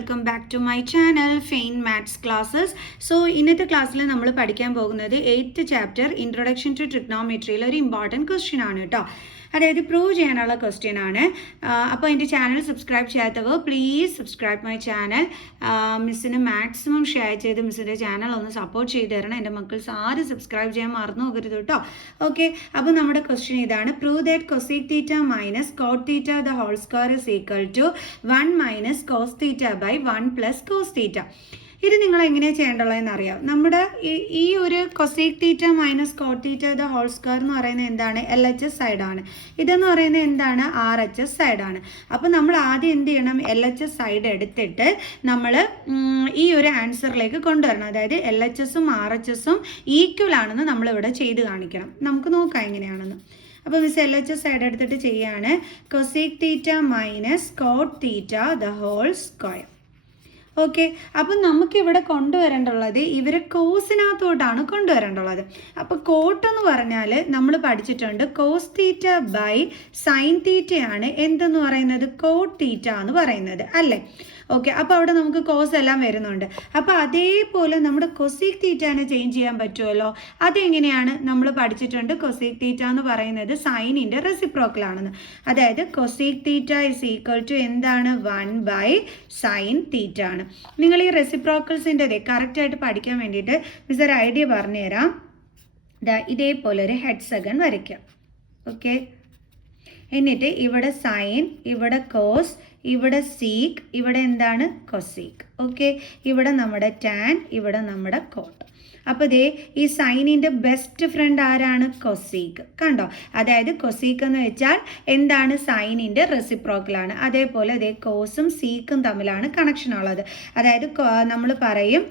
Welcome back to my channel fine maths classes. So ഇന്നത്തെ ക്ലാസ്സിൽ നമ്മൾ പഠിക്കാൻ പോകുന്നത് 8th ചാപ്റ്റർ ഇൻട്രൊഡക്ഷൻ ടു ട്രിഗ്നോമെട്രിയിൽ ഒരു ഇമ്പോർട്ടൻറ്റ് ക്വസ്റ്റ്യൻ ആണ് കേട്ടോ. അതായത് പ്രൂവ് ചെയ്യാനുള്ള ക്വസ്റ്റ്യൻ ആണ്. അപ്പോൾ എൻ്റെ ചാനൽ സബ്സ്ക്രൈബ് ചെയ്യാത്തവർ പ്ലീസ് സബ്സ്ക്രൈബ് മൈ ചാനൽ. മിസ്സിന് മാക്സിമം ഷെയർ ചെയ്ത് മിസ്സിൻ്റെ ചാനൽ ഒന്ന് സപ്പോർട്ട് ചെയ്ത് തരണം. എൻ്റെ മക്കൾസ് ആരും സബ്സ്ക്രൈബ് ചെയ്യാൻ മറന്നു പോകരുത് കേട്ടോ. ഓക്കെ, അപ്പോൾ നമ്മുടെ ക്വസ്റ്റ്യൻ ഇതാണ്. Prove that cosec theta minus cot theta the whole square is equal to 1 minus cos theta by 1 plus cos theta. ഇത് നിങ്ങൾ എങ്ങനെയാണ് ചെയ്യേണ്ടതെന്ന് അറിയാം. നമ്മുടെ ഈ ഒരു cosec theta minus cot theta the whole square എന്ന് പറയുന്നത് എന്താണ്? LHS സൈഡാണ്. ഇതെന്ന് പറയുന്നത് എന്താണ്? RHS സൈഡാണ്. അപ്പോൾ നമ്മൾ ആദ്യം എന്ത് ചെയ്യണം? LHS സൈഡ് എടുത്തിട്ട് നമ്മൾ ഈ ഒരു ആൻസറിലേക്ക് കൊണ്ടുവരണം. അതായത് LHSഉം RHSഉം ഈക്വൽ ആണെന്ന് നമ്മളിവിടെ ചെയ്ത് കാണിക്കണം. നമുക്ക് നോക്കാം എങ്ങനെയാണെന്ന്. അപ്പോൾ മിസ് LHS സൈഡ് എടുത്തിട്ട് ചെയ്യാണ്. Cosec theta minus cot theta the whole square. Okay, അപ്പം നമുക്കിവിടെ കൊണ്ടുവരേണ്ടുള്ളത് ഇവർ കോസിനകത്തോട്ടാണ് കൊണ്ടുവരേണ്ടുള്ളത്. അപ്പോൾ കോട്ട് എന്ന് പറഞ്ഞാൽ നമ്മൾ പഠിച്ചിട്ടുണ്ട് കോസ് തീറ്റ ബൈ സൈൻ തീറ്റയാണ് എന്തെന്ന് പറയുന്നത്? കോട്ട് തീറ്റ എന്ന് പറയുന്നത് അല്ലേ? ഓക്കെ, അപ്പോൾ അവിടെ നമുക്ക് കോസ് എല്ലാം വരുന്നുണ്ട്. അപ്പോൾ അതേപോലെ നമ്മുടെ കൊസീക് തീറ്റാനെ ചേഞ്ച് ചെയ്യാൻ പറ്റുമല്ലോ. അതെങ്ങനെയാണ്? നമ്മൾ പഠിച്ചിട്ടുണ്ട് കൊസീക് തീറ്റ എന്ന് പറയുന്നത് സൈനിൻ്റെ റെസിപ്രോക്കലാണെന്ന്. അതായത് cosec theta is equal to എന്താണ്? 1 ബൈ സൈൻ തീറ്റ ആണ്. നിങ്ങൾ ഈ റെസിപ്രോക്കൽസിൻ്റെ കറക്റ്റായിട്ട് പഠിക്കാൻ വേണ്ടിയിട്ട് മിസ് ഒരു ഐഡിയ പറഞ്ഞുതരാം. ഇതേപോലെ ഒരു ഹെക്സഗൺ വരയ്ക്കാം. ഓക്കെ, എന്നിട്ട് ഇവിടെ സൈൻ, ഇവിടെ കോസ്, ഇവിടെ സീക്ക്, ഇവിടെ എന്താണ്? കൊസീക്ക്. ഓക്കെ, ഇവിടെ നമ്മുടെ ടാൻ, ഇവിടെ നമ്മുടെ കോട്ട്. അപ്പോൾ ദേ ഈ സൈനിൻ്റെ ബെസ്റ്റ് ഫ്രണ്ട് ആരാണ്? കൊസീക്ക്. കണ്ടോ? അതായത് കൊസീക്ക് എന്ന് വെച്ചാൽ എന്താണ്? സൈനിൻ്റെ റെസിപ്രോക്കലാണ്. അതേപോലെ ദേ കോസും സീക്കും തമ്മിലാണ് കണക്ഷൻ ഉള്ളത്. അതായത് നമ്മൾ പറയും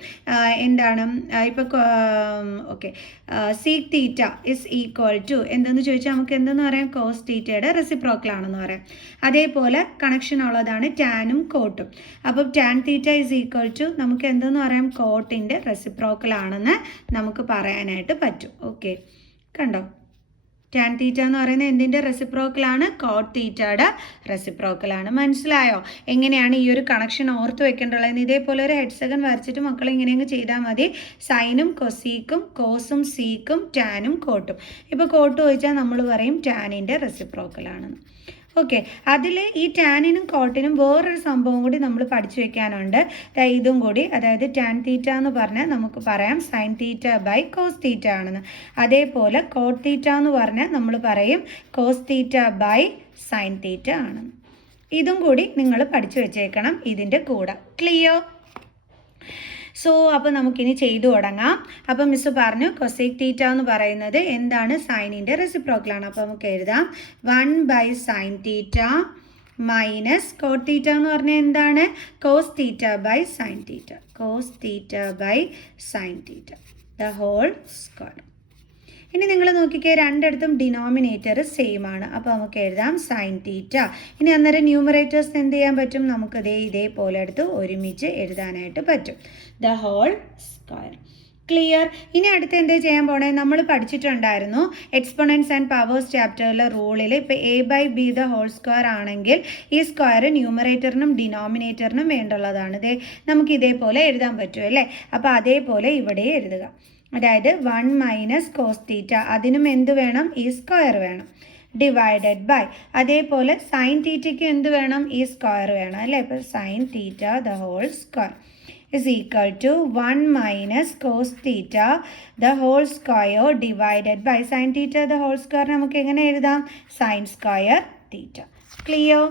എന്താണ് ഇപ്പോൾ okay sec theta is equal to എന്തെന്ന് ചോദിച്ചാൽ നമുക്ക് എന്തെന്ന് പറയാം? കോസ് തീറ്റയുടെ റെസിപ്രോക്കലാണെന്ന് പറയാം. അതേപോലെ കണക്ഷൻ ഉള്ളതാണ് ടാനും കോട്ടും. അപ്പോൾ tan theta is equal to നമുക്ക് എന്തെന്ന് പറയാം? കോട്ടിൻ്റെ റെസിപ്രോക്കലാണെന്ന് നമുക്ക് പറയാനായിട്ട് പറ്റും. ഓക്കെ, കണ്ടോ? ടാൻ തീറ്റ എന്ന് പറയുന്നത് എന്തിൻ്റെ റെസിപ്രോക്കലാണ്? കോട്ട് തീറ്റയുടെ റെസിപ്രോക്കലാണ്. മനസ്സിലായോ എങ്ങനെയാണ് ഈ ഒരു കണക്ഷൻ ഓർത്ത് വെക്കേണ്ടത്? ഇതേപോലെ ഒരു ഹെക്സഗൺ വരച്ചിട്ട് മക്കൾ ഇങ്ങനെയങ്ങ് ചെയ്താൽ മതി. സൈനും കൊസീക്കും, കോസും സീക്കും, ടാനും കോട്ടും. ഇപ്പോൾ കോട്ട് ചോദിച്ചാൽ നമ്മൾ പറയും ടാനിൻ്റെ റെസിപ്രോക്കലാണെന്ന്. ഓക്കെ, അതിൽ ഈ ടാനിനും കോട്ടിനും വേറൊരു സംഭവം കൂടി നമ്മൾ പഠിച്ചു വെക്കാനുണ്ട്. ഇതും കൂടി, അതായത് ടാൻ തീറ്റ എന്ന് പറഞ്ഞാൽ നമുക്ക് പറയാം sine theta by cos theta ആണെന്ന്. അതേപോലെ കോട്ട് തീറ്റ എന്ന് പറഞ്ഞാൽ നമ്മൾ പറയും cos theta by sine theta ആണെന്ന്. ഇതും കൂടി നിങ്ങൾ പഠിച്ചു വെച്ചേക്കണം ഇതിൻ്റെ കൂടെ. ക്ലിയർ? സോ അപ്പോൾ നമുക്കിനി ചെയ്തു തുടങ്ങാം. അപ്പോൾ മിസ് പറഞ്ഞു കൊസീക് തീറ്റ എന്ന് പറയുന്നത് എന്താണ്? സൈനിൻ്റെ റെസിപ്രോക്കലാണ്. അപ്പോൾ നമുക്ക് എഴുതാം 1 by sine theta minus cot theta എന്ന് പറഞ്ഞാൽ എന്താണ്? Cos theta by sine theta. Cos theta by sine theta the whole square. ഇനി നിങ്ങൾ നോക്കിക്കേ, രണ്ടിടത്തും ഡിനോമിനേറ്റർ സെയിം ആണ്. അപ്പോൾ നമുക്ക് എഴുതാം സൈൻ തീറ്റ. ഇനി അന്നേരം ന്യൂമറേറ്റേഴ്സ് എന്ത് ചെയ്യാൻ പറ്റും? നമുക്ക് ഇതേപോലെ എടുത്ത് ഒരുമിച്ച് എഴുതാനായിട്ട് പറ്റും. The whole square. ക്ലിയർ? ഇനി അടുത്ത് എന്ത് ചെയ്യാൻ പോണേ? നമ്മൾ പഠിച്ചിട്ടുണ്ടായിരുന്നു എക്സ്പോണൻസ് ആൻഡ് പവേഴ്സ് ചാപ്റ്ററിലെ റൂളിൽ ഇപ്പോൾ a by B the whole square ആണെങ്കിൽ ഈ സ്ക്വയർ ന്യൂമറേറ്ററിനും ഡിനോമിനേറ്ററിനും വേണ്ടുള്ളതാണ്. നമുക്ക് ഇതേപോലെ എഴുതാൻ പറ്റും അല്ലേ? അപ്പോൾ അതേപോലെ ഇവിടെ എഴുതുക. അതായത് 1 മൈനസ് കോസ് തീറ്റ, അതിനും എന്ത് വേണം? ഈ സ്ക്വയർ വേണം. ഡിവൈഡഡ് ബൈ അതേപോലെ സൈൻ തീറ്റയ്ക്ക് എന്ത് വേണം? ഈ സ്ക്വയർ വേണം അല്ലേ? ഇപ്പോൾ sine theta the whole square is equal to 1 minus cos theta the whole square divided by sin theta the whole square. നമുക്ക് എങ്ങനെ എഴുതാം? sin square theta. ക്ലിയർ?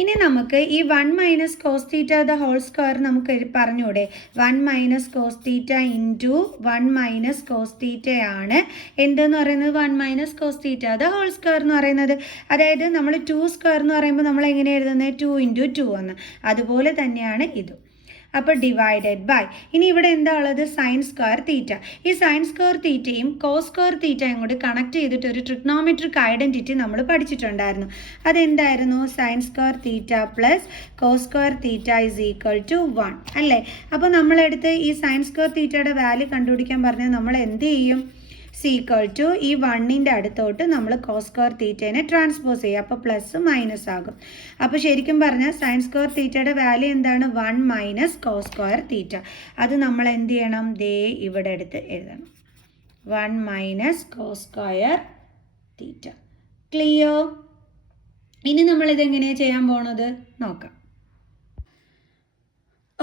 ഇനി നമുക്ക് ഈ 1 minus cos theta the whole square നമുക്ക് പറഞ്ഞൂടെ? 1 minus cos theta into 1 minus cos തീറ്റയാണ് എന്തെന്ന് പറയുന്നത്? 1 minus cos theta the whole square എന്ന് പറയുന്നത്. അതായത് നമ്മൾ 2 സ്ക്വയർ എന്ന് പറയുമ്പോൾ നമ്മൾ എങ്ങനെ എഴുതുന്നത്? 2 ഇൻറ്റു 2 എന്ന്. അതുപോലെ തന്നെയാണ് ഇതും. അപ്പോൾ ഡിവൈഡഡ് ബൈ ഇനി ഇവിടെ എന്താ ഉള്ളത്? Sine square theta. ഈ സൈൻ സ്ക്വയർ തീറ്റയും കോസ് സ്ക്വയർ തീറ്റയും കൂടി കണക്ട് ചെയ്തിട്ട് ഒരു ട്രിഗ്നോമെട്രിക് ഐഡൻറ്റിറ്റി നമ്മൾ പഠിച്ചിട്ടുണ്ടായിരുന്നു. അതെന്തായിരുന്നു? Sine square theta plus cos square theta is equal to 1 അല്ലേ? അപ്പോൾ നമ്മളെടുത്ത് ഈ സൈൻ സ്ക്വയർ തീറ്റയുടെ വാല്യൂ കണ്ടുപിടിക്കാൻ പറഞ്ഞാൽ നമ്മൾ എന്ത് ചെയ്യും? ഈക്വൽ ടു ഈ 1ൻ്റെ അടുത്തോട്ട് നമ്മൾ കോസ് സ്ക്വയർ തീറ്റേനെ ട്രാൻസ്പോസ് ചെയ്യുക. അപ്പോൾ പ്ലസ് മൈനസ് ആകും. അപ്പോൾ ശരിക്കും പറഞ്ഞാൽ സൈൻ സ്ക്വയർ തീറ്റയുടെ വാല്യൂ എന്താണ്? 1 മൈനസ് കോസ് സ്ക്വയർ തീറ്റ. അത് നമ്മൾ എന്ത് ചെയ്യണം? ദേ ഇവിടെ എടുത്ത് എഴുതണം. 1 minus cos square theta. Clear? ഇനി നമ്മളിതെങ്ങനെയാണ് ചെയ്യാൻ പോണത് നോക്കാം.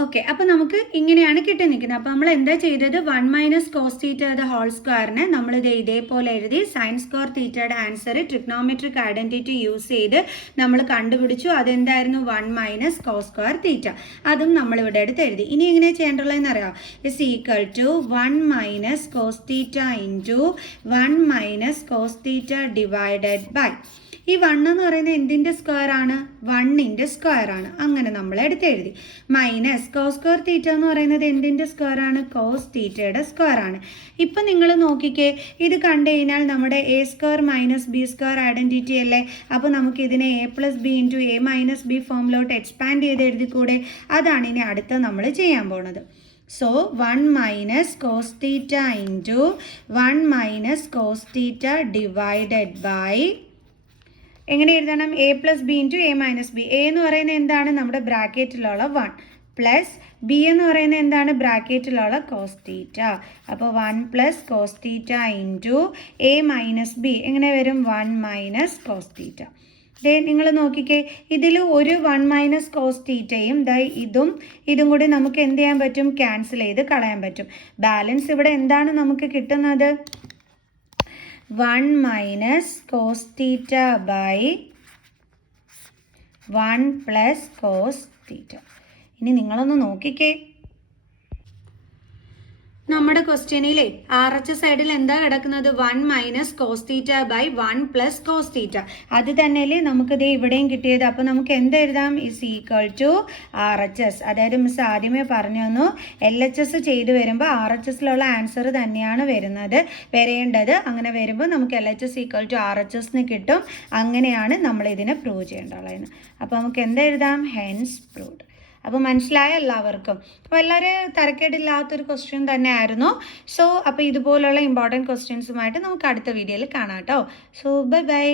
ഓക്കെ, അപ്പോൾ നമുക്ക് ഇങ്ങനെയാണ് കിട്ടി നിൽക്കുന്നത്. അപ്പോൾ നമ്മൾ എന്താ ചെയ്തത്? 1 മൈനസ് കോസ് തീറ്റയുടെ ഹോൾ സ്ക്വയറിനെ നമ്മളിത് ഇതേപോലെ എഴുതി സൈൻ സ്ക്വയർ തീറ്റയുടെ ആൻസർ ട്രിഗ്നോമെട്രിക് ഐഡൻറ്റിറ്റി യൂസ് ചെയ്ത് നമ്മൾ കണ്ടുപിടിച്ചു. അതെന്തായിരുന്നു? 1 മൈനസ് കോസ് സ്ക്വയർ തീറ്റ. അതും നമ്മളിവിടെ എടുത്ത് എഴുതി. ഇനി എങ്ങനെ ചെയ്യേണ്ടുള്ളതെന്ന് അറിയാം? Is equal to 1 minus cos theta into 1 minus cos theta divided by ഈ 1 എന്ന് പറയുന്നത് എന്തിൻ്റെ സ്ക്വയർ ആണ്? 1ൻ്റെ സ്ക്വയർ ആണ്. അങ്ങനെ നമ്മൾ എടുത്തെഴുതി. മൈനസ് കോസ് സ്ക്വയർ തീറ്റ എന്ന് പറയുന്നത് എന്തിൻ്റെ സ്ക്വയർ ആണ്? കോസ് തീറ്റയുടെ സ്ക്വയർ ആണ്. ഇപ്പം നിങ്ങൾ നോക്കിക്കേ, ഇത് കണ്ടു കഴിഞ്ഞാൽ നമ്മുടെ A square minus B square identity അല്ലേ? അപ്പോൾ നമുക്ക് ഇതിനെ A plus B into A minus B ഫോമിലോട്ട് എക്സ്പാൻഡ് ചെയ്ത് എഴുതിക്കൂടെ? അതാണ് ഇനി അടുത്ത നമ്മൾ ചെയ്യാൻ പോണത്. So 1 minus cos theta into 1 minus cos theta divided by എങ്ങനെ എഴുതണം? A plus B into A minus B. A എന്ന് പറയുന്നത് എന്താണ്? നമ്മുടെ ബ്രാക്കറ്റിലുള്ള 1 പ്ലസ് ബി എന്ന് പറയുന്നത് എന്താണ്? ബ്രാക്കറ്റിലുള്ള കോസ് തീറ്റ. അപ്പോൾ 1 plus cos theta into A minus B എങ്ങനെ വരും? 1 മൈനസ് കോസ് തീറ്റ. നിങ്ങൾ നോക്കിക്കേ, ഇതിൽ ഒരു 1 മൈനസ് കോസ് തീറ്റയും ഇതും കൂടി നമുക്ക് എന്ത് ചെയ്യാൻ പറ്റും? ക്യാൻസൽ ചെയ്ത് കളയാൻ പറ്റും. ബാലൻസ് ഇവിടെ എന്താണ് നമുക്ക് കിട്ടുന്നത്? 1 minus cos theta by 1 plus cos theta. ഇനി നിങ്ങളൊന്ന് നോക്കിക്കേ, നമ്മുടെ ക്വസ്റ്റ്യനിലെ RHS സൈഡിൽ എന്താ കിടക്കുന്നത്? 1 minus cos theta by 1 plus cos theta. അത് തന്നെയല്ലേ നമുക്കിത് ഇവിടെയും കിട്ടിയത്. അപ്പോൾ നമുക്ക് എന്തെഴുതാം? Is equal to RHS. അതായത് മിസ് ആദ്യമേ പറഞ്ഞു തന്നു, LHS ചെയ്ത് വരുമ്പോൾ RHSലുള്ള ആൻസർ തന്നെയാണ് വരേണ്ടത്. അങ്ങനെ വരുമ്പോൾ നമുക്ക് LHS ഈക്വൽ ടു RHS എന്ന് കിട്ടും. അങ്ങനെയാണ് നമ്മൾ ഇതിനെ പ്രൂവ് ചെയ്യേണ്ടത്. അപ്പോൾ നമുക്ക് എന്തെഴുതാം? Hence proved. അപ്പോൾ മനസ്സിലായ എല്ലാവർക്കും? അപ്പോൾ വളരെ തരക്കേടില്ലാത്തൊരു ക്വസ്റ്റ്യൻ തന്നെയായിരുന്നു. സോ അപ്പോൾ ഇതുപോലുള്ള ഇമ്പോർട്ടൻറ്റ് ക്വസ്റ്റ്യൻസുമായിട്ട് നമുക്ക് അടുത്ത വീഡിയോയിൽ കാണാം കേട്ടോ. So by.